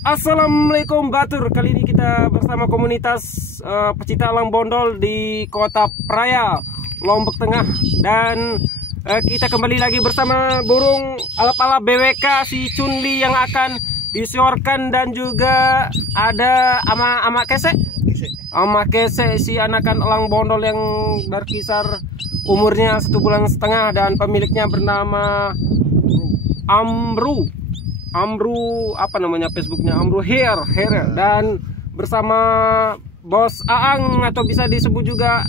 Assalamualaikum Batur. Kali ini kita bersama komunitas pecinta elang bondol di Kota Praia, Lombok Tengah. Dan kita kembali lagi bersama burung alap-alap BWK si Chunli yang akan disuarkan. Dan juga ada ama kese si anakan elang bondol yang berkisar umurnya 1,5 bulan. Dan pemiliknya bernama Amru, apa namanya Facebooknya, Amru Hair. Dan bersama Bos Aang, atau bisa disebut juga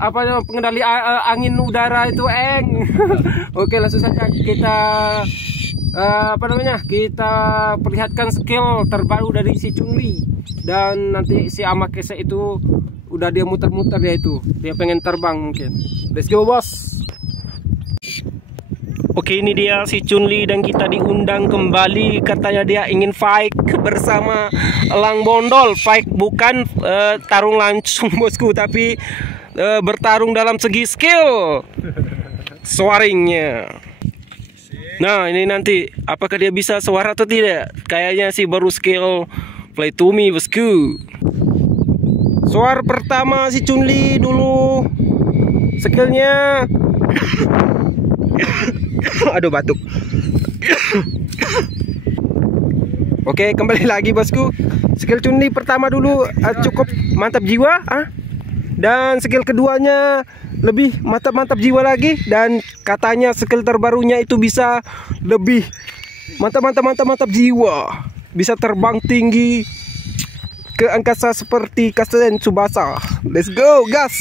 apa namanya, pengendali angin udara itu Eng. Oke, langsung saja kita kita perlihatkan skill terbaru dari si Chunli. Dan nanti si Amakese itu udah dia muter-muter, dia pengen terbang mungkin. Let's go bos. Oke, ini dia si Chunli dan kita diundang kembali. Katanya dia ingin fight bersama elang bondol. Fight bukan tarung langsung bosku, tapi bertarung dalam segi skill swaringnya. Nah, ini nanti apakah dia bisa suara atau tidak? Kayaknya sih baru skill play to me bosku. Suara pertama si Chunli dulu. Skillnya aduh, batuk. Oke, kembali lagi bosku. Skill Chunli pertama dulu cukup mantap jiwa, dan skill keduanya lebih mantap jiwa lagi. Dan katanya skill terbarunya itu bisa lebih mantap jiwa, bisa terbang tinggi ke angkasa seperti Kasen Tsubasa. Let's go gas,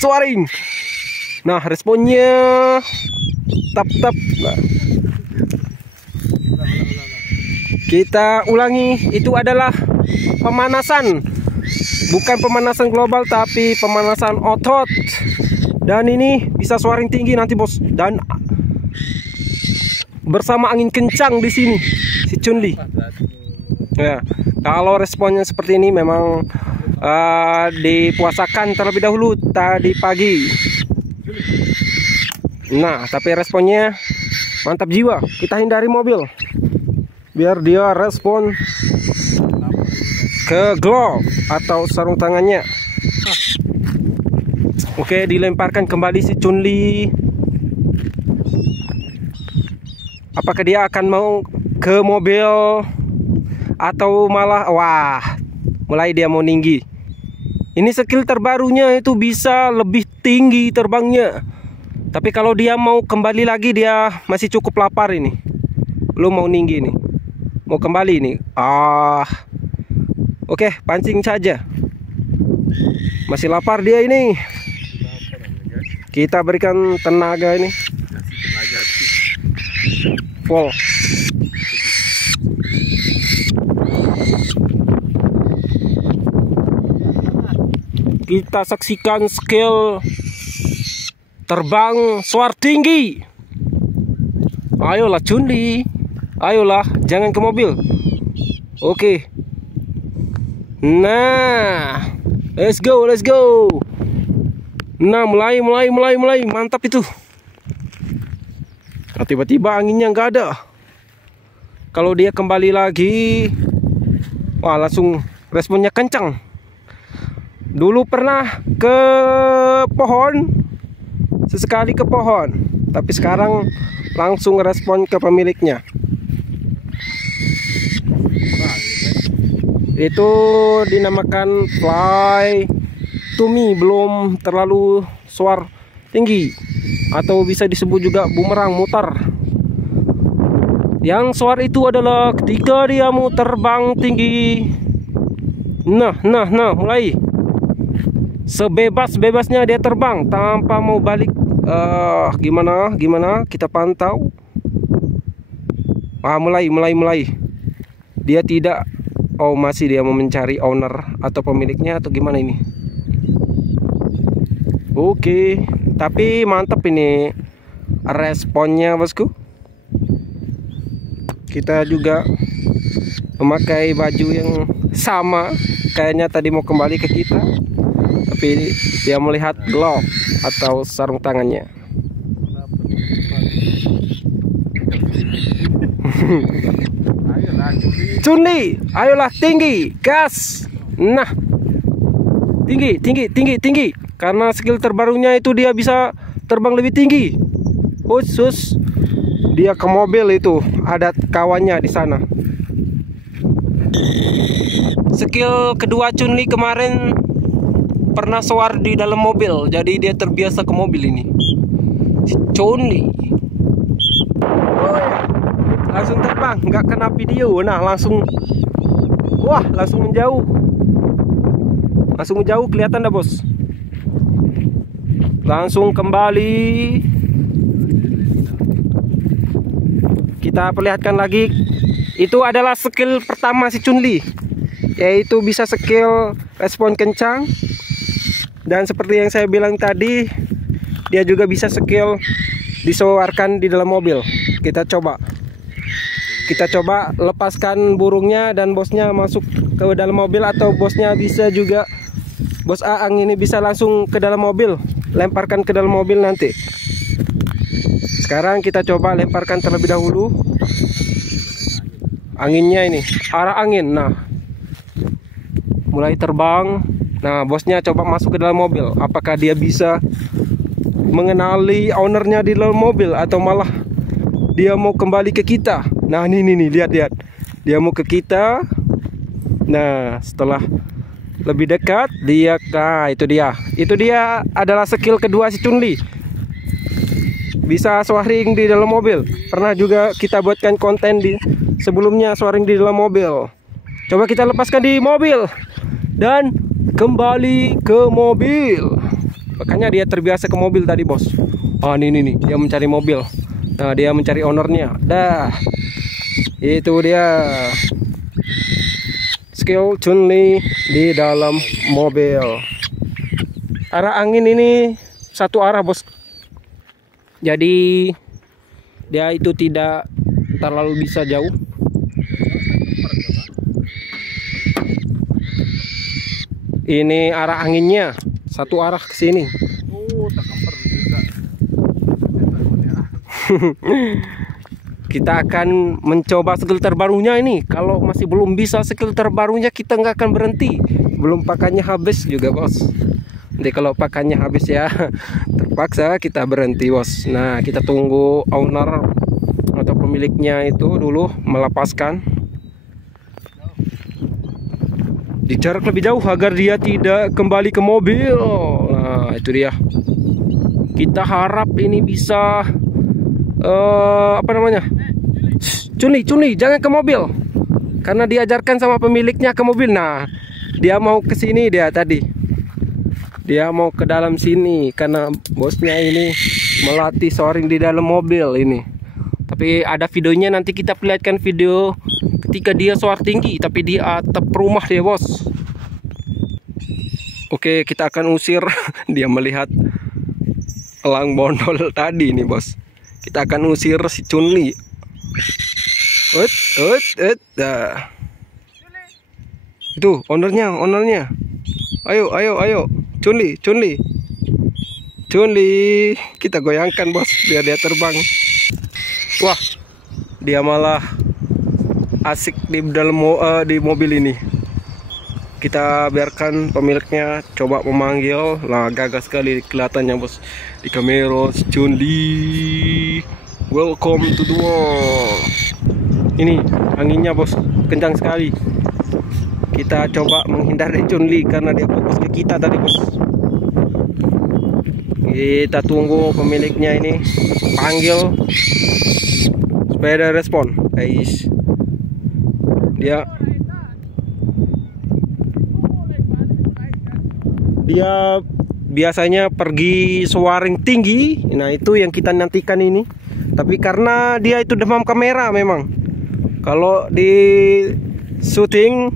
swaring. Nah, responnya tap. Kita ulangi, itu adalah pemanasan, bukan pemanasan global tapi pemanasan otot. Dan ini bisa swaring tinggi nanti bos, dan bersama angin kencang di sini si Chunli. Ya, kalau responnya seperti ini memang dipuasakan terlebih dahulu tadi pagi. Nah, tapi responnya mantap jiwa. Kita hindari mobil biar dia respon ke glove atau sarung tangannya. Oke, dilemparkan kembali si Chunli. Apakah dia akan mau ke mobil atau malah mulai dia mau tinggi. Ini skill terbarunya itu bisa lebih tinggi terbangnya. Tapi kalau dia mau kembali lagi, dia masih cukup lapar ini. Belum mau tinggi nih. Mau kembali ini. Oke, pancing saja. Masih lapar dia ini. Kita berikan tenaga ini. Full. Kita saksikan skill terbang suar tinggi. Ayolah Chunli, ayolah, jangan ke mobil. Oke. Nah, let's go. Nah, mulai, mantap itu. Nah, tiba-tiba anginnya nggak ada. Kalau dia kembali lagi, langsung responnya kencang. Dulu pernah ke pohon, sesekali ke pohon, tapi sekarang langsung respon ke pemiliknya. Itu dinamakan fly to me, belum terlalu suar tinggi, atau bisa disebut juga bumerang, mutar. Yang suar itu adalah ketika dia mau terbang tinggi. Nah, mulai sebebas-bebasnya dia terbang tanpa mau balik. Gimana kita pantau. Mulai. Dia tidak, masih dia mau mencari owner atau pemiliknya atau gimana ini. Oke, tapi mantap ini responnya bosku. Kita juga memakai baju yang sama, kayaknya tadi mau kembali ke kita, tapi dia melihat glove atau sarung tangannya. Chun-Li, ayolah tinggi, gas. Nah, tinggi. Karena skill terbarunya itu dia bisa terbang lebih tinggi. Khusus dia ke mobil itu ada kawannya di sana. Skill kedua Chun-Li kemarin pernah soar di dalam mobil, jadi dia terbiasa ke mobil ini. Si Chun-Li langsung terbang, nggak kena video. Nah, langsung menjauh. Langsung menjauh, kelihatan dah bos. Langsung kembali. Kita perlihatkan lagi. Itu adalah skill pertama si Chun-Li, yaitu bisa skill respon kencang. Dan seperti yang saya bilang tadi, dia juga bisa skill disoarkan di dalam mobil. Kita coba lepaskan burungnya dan bosnya masuk ke dalam mobil, atau bosnya bisa juga, bos Aang ini bisa langsung ke dalam mobil, lemparkan ke dalam mobil nanti. Sekarang kita coba lemparkan terlebih dahulu anginnya ini, arah angin. Nah, mulai terbang. Nah, bosnya coba masuk ke dalam mobil. Apakah dia bisa mengenali ownernya di dalam mobil, atau malah dia mau kembali ke kita? Nah, ini lihat. Dia mau ke kita. Nah, setelah lebih dekat dia, nah itu dia adalah skill kedua si Chun-Li. Bisa soaring di dalam mobil. Pernah juga kita buatkan konten di sebelumnya, soaring di dalam mobil. Coba kita lepaskan di mobil dan kembali ke mobil. Makanya dia terbiasa ke mobil tadi bos. Oh, ini dia mencari mobil. Nah, dia mencari ownernya. Dah, itu dia skill Chun-Li di dalam mobil. Arah angin ini satu arah bos, jadi dia itu tidak terlalu bisa jauh. Ini arah anginnya satu arah ke sini. Kita akan mencoba skill terbarunya ini. Kalau masih belum bisa skill terbarunya, kita nggak akan berhenti. Belum pakannya habis juga bos. Nanti kalau pakannya habis ya terpaksa kita berhenti bos. Nah, kita tunggu owner atau pemiliknya itu dulu melepaskan di jarak lebih jauh agar dia tidak kembali ke mobil. Nah, itu dia. Kita harap ini bisa apa namanya, Chun-Li jangan ke mobil, karena diajarkan sama pemiliknya ke mobil. Nah, dia mau ke sini, dia mau ke dalam sini karena bosnya ini melatih soaring di dalam mobil ini. Tapi ada videonya, nanti kita perlihatkan video ketika dia soar tinggi tapi di atap rumah dia bos. Oke, kita akan usir. Dia melihat elang bondol tadi nih bos. Kita akan usir si Chun-Li. Itu ownernya. Ayo. Chun-Li. Kita goyangkan bos biar dia terbang. Wah, dia malah asik di dalam di mobil ini. Kita biarkan pemiliknya coba memanggil. Lah, gagah sekali kelihatannya bos di kamera. Chun-Li, welcome to the world. Ini anginnya bos, kencang sekali. Kita coba menghindar dari Chun-Li karena dia fokus ke kita tadi bos. Kita tunggu pemiliknya ini panggil supaya ada respon guys. Dia biasanya pergi soaring tinggi. Nah, itu yang kita nantikan ini. Tapi karena dia itu demam kamera memang. Kalau di syuting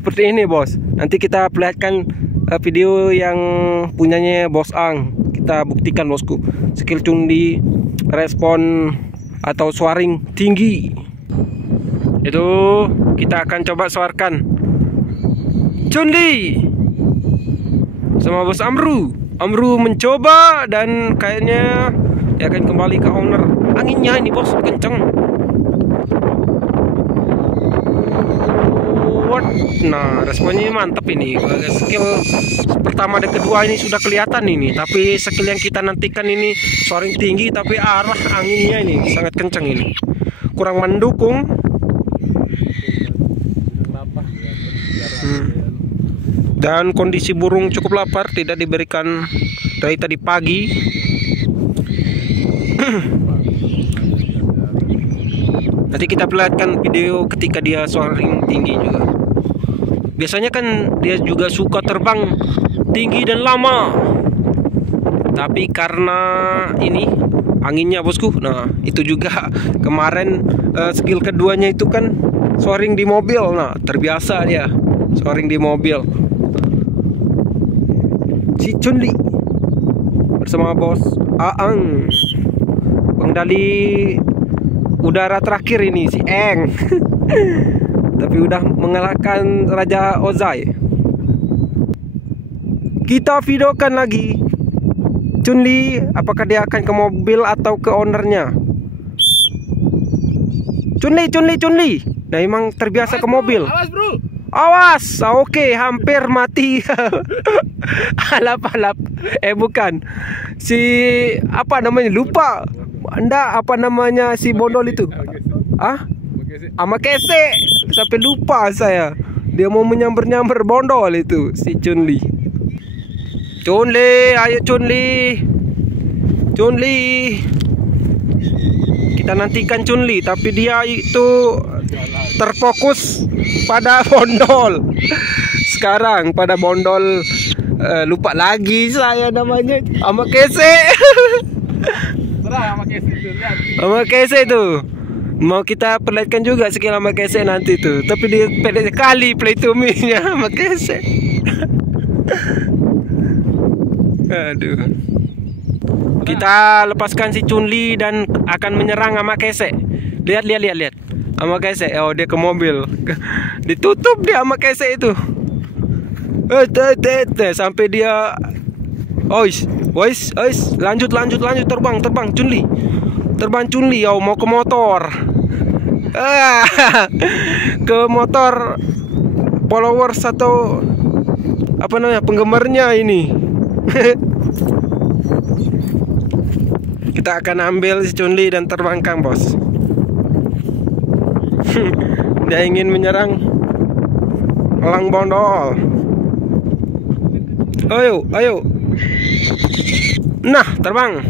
seperti ini bos. Nanti kita perlihatkan video yang punyanya bos Ang. Kita buktikan bosku, skill Chun-Li respon atau soaring tinggi. Itu kita akan coba soarkan Chun-Li sama bos Amru mencoba, dan kayaknya dia akan kembali ke owner. Anginnya ini bos kenceng. Nah, responnya mantap ini. Skill pertama dan kedua ini sudah kelihatan ini. Tapi skill yang kita nantikan ini soaring tinggi, tapi arah anginnya ini sangat kencang ini. Kurang mendukung. Dan kondisi burung cukup lapar, tidak diberikan dari tadi pagi. Nanti kita perlihatkan video ketika dia soaring tinggi juga. Biasanya kan dia juga suka terbang tinggi dan lama. Tapi karena ini anginnya bosku. Nah, itu juga kemarin skill keduanya itu kan soaring di mobil. Nah, terbiasa dia soaring di mobil. Si Chunli bersama bos Aang, pengendali udara terakhir ini si Eng. Tapi udah mengalahkan Raja Ozai. Kita videokan lagi Chunli, apakah dia akan ke mobil atau ke ownernya. Chunli. Nah, emang terbiasa ke mobil. Awas bro. Awas, oke, hampir mati. Alap. Bukan. Si apa namanya? Lupa. Anda apa namanya si bondol itu? Amakese. Sampai lupa saya. Dia mau menyambar bondol itu si Chunli. Ayo Chunli. Kita nantikan Chunli, tapi dia itu terfokus pada bondol. Sekarang pada bondol, lupa lagi saya namanya. Amakese. Amakese itu. Mau kita perlihatkan juga skill Amakese nanti tuh. Tapi dia pendek sekali play to me-nya Amakese. Aduh. Kita lepaskan si Chunli dan akan menyerang Amakese. Lihat. Amakese, oh dia ke mobil. Ditutup dia Amakese itu. Sampai dia. Ois, lanjut terbang Chunli. Terbang Chunli, oh mau ke motor. Ke motor followers atau apa namanya penggemarnya ini. Kita akan ambil si Chunli dan terbangkan bos. Dia ingin menyerang elang bondol. Ayo. Nah, terbang.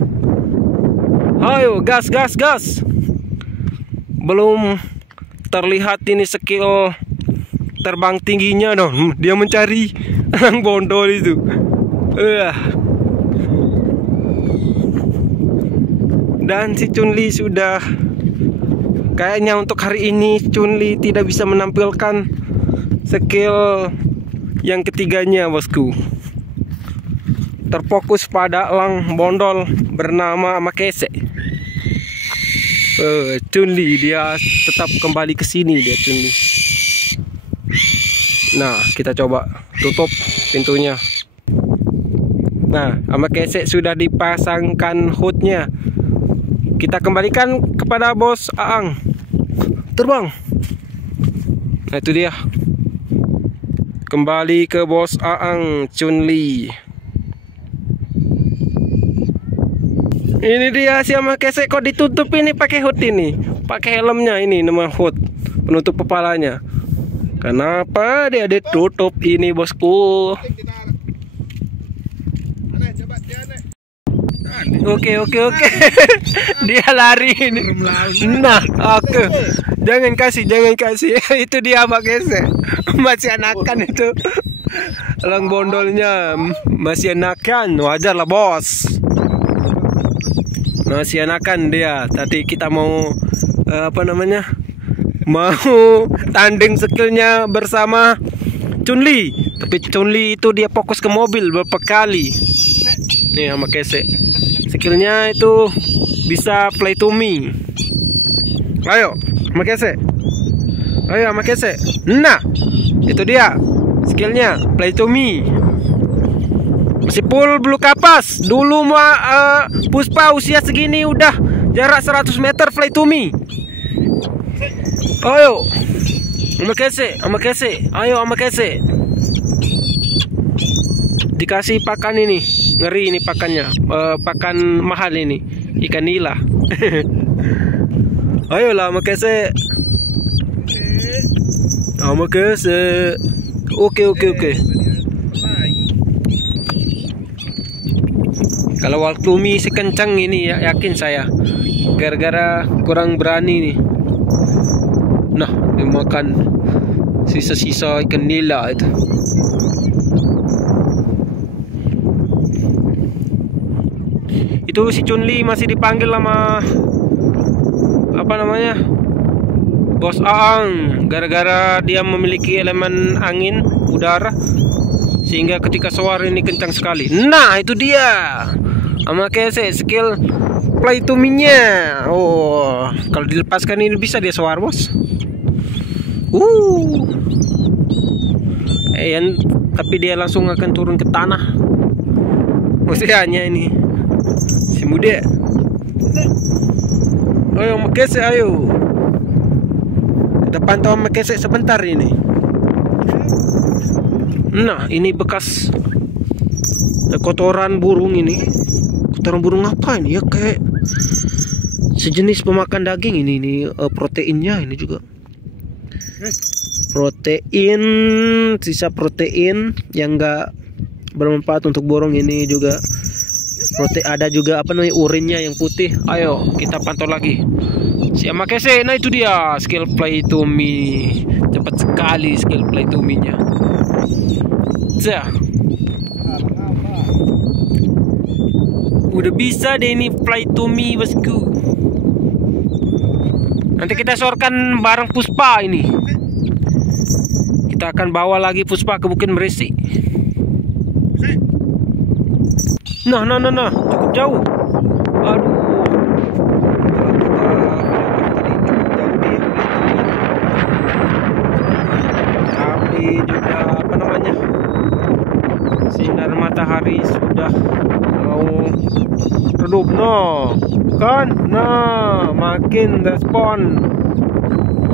Ayo, gas. Belum terlihat ini skill terbang tingginya dong. Dia mencari elang bondol itu. Dan si Chunli sudah kayaknya untuk hari ini Chunli tidak bisa menampilkan skill yang ketiganya bosku. Terfokus pada elang bondol bernama Amakese. Chunli dia tetap kembali ke sini dia Chunli. Nah, kita coba tutup pintunya. Nah, Amakese sudah dipasangkan hoodnya. Kita kembalikan kepada bos Aang. Terbang. Nah, itu dia. Kembali ke bos Aang Chunli. Ini dia si Amakese kok ditutup ini pakai hood ini. Pakai helmnya ini nama hood. Penutup kepalanya. Kenapa dia ditutup ini bosku? Oke. Dia lari ini. Nah, oke. Jangan kasih. Itu dia Amakese. Masih anakan itu. Elang bondolnya masih anakan. Wajar lah bos. Masih anakan dia. Tadi kita mau mau tanding skillnya bersama Chunli. Tapi Chunli itu dia fokus ke mobil beberapa kali. Nih Amakese. Skillnya itu bisa play to me. Ayo Amakese. Nah, itu dia skillnya play to me. Masih full blue kapas. Dulu mah Puspa usia segini udah jarak 100 meter play to me. Ayo. Omakase, ayo omakase. Dikasih pakan ini, ngeri ini pakannya, pakan mahal ini, ikan nila. Ayolah omakase. Omakase. Oke. Kalau waktu mie sekencang ini ya, yakin saya, gara-gara kurang berani nih. Nah, dimakan sisa-sisa ikan nila itu. Itu si Chunli masih dipanggil sama apa namanya, Bos Aang, gara-gara dia memiliki elemen angin udara sehingga ketika soar ini kencang sekali. Nah, itu dia. Omakase skill play to me-nya. Oh, kalau dilepaskan ini bisa dia soar, Bos. Tapi dia langsung akan turun ke tanah. Usianya ini si muda. Ayo Omakase, ayo. Kita pantau Omakase sebentar ini. Nah, ini bekas kotoran burung ini. Kotoran burung apa ini ya? Kayak sejenis pemakan daging ini proteinnya ini juga. Protein, sisa protein yang enggak bermanfaat untuk burung ini juga. Ada juga apa namanya, urinnya yang putih. Ayo kita pantau lagi si Omakase. Nah, itu dia skill play to me. Cepat sekali skill play to me-nya. Udah bisa deh ini play to me, bosku. Nanti kita sorkan bareng Puspa ini. Kita akan bawa lagi Puspa ke Bukit Merisi. Nah, cukup jauh. Aduh. Tapi juga apa namanya, sinar matahari sudah mau redup, kan? Nah, makin respon.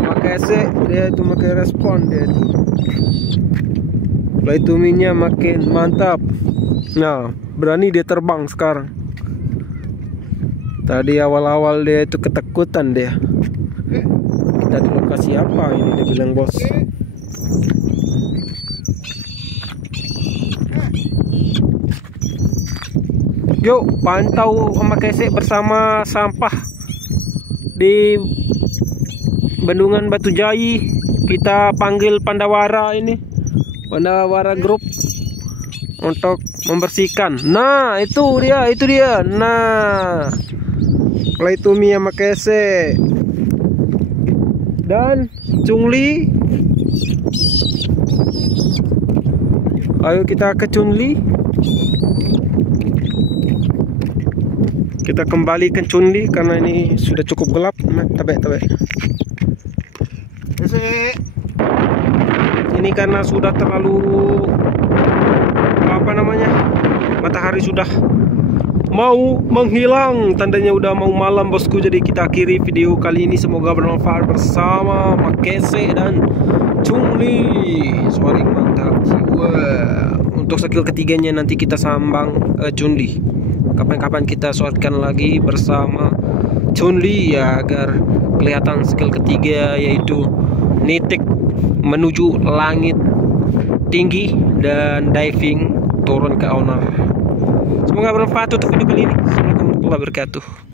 Omakase dia itu makin respon dia itu. Play to me-nya makin mantap. Nah, berani dia terbang sekarang. Tadi awal-awal dia itu ketakutan dia. Kita di lokasi apa ini, dia bilang, Bos. Yuk pantau Omakase bersama sampah di Bendungan Batu Jai. Kita panggil Pandawara ini, Pandawara Group, untuk membersihkan. Nah, itu dia. Nah, play to me Omakase dan Chunli. Ayo kita ke Chunli. Kita kembali ke Chunli karena ini sudah cukup gelap. Tabe. Ini karena sudah terlalu apa namanya, matahari sudah mau menghilang, tandanya udah mau malam, bosku. Jadi kita akhiri video kali ini, semoga bermanfaat bersama Omakase dan Chunli. Suara yang mantap jiwa. Untuk skill ketiganya nanti kita sambang Chunli. Kapan-kapan kita suarakan lagi bersama Chunli ya, agar kelihatan skill ketiga, yaitu nitik menuju langit tinggi dan diving turun ke owner. Semoga bermanfaat untuk video kali ini. Assalamualaikum warahmatullahi wabarakatuh.